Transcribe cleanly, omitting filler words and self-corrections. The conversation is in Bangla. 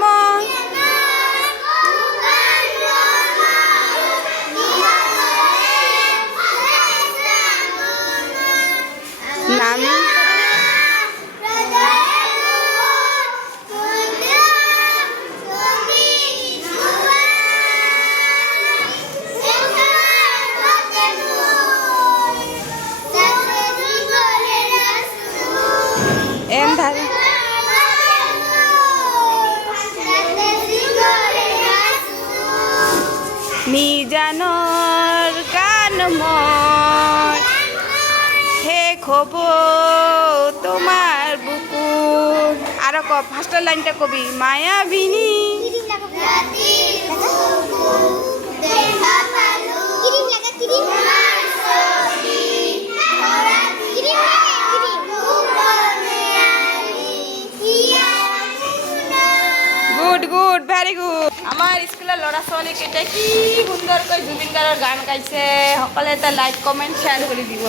মন নাম এম ধারে মিজানোর গান মন হে খবর তোমার বুকু আরো ফার্স্টের লাইনটা কবি মায়াবিনী গুড গুড ভেরি গুড আমার স্কুলের ল'ৰা ছোৱালীক এতিয়া কি সুন্দৰকৈ জুবিন গাৰ্গৰ গান গাইছে সকলোৱে এটা লাইক কমেণ্ট শ্বেয়াৰ কৰি দিব।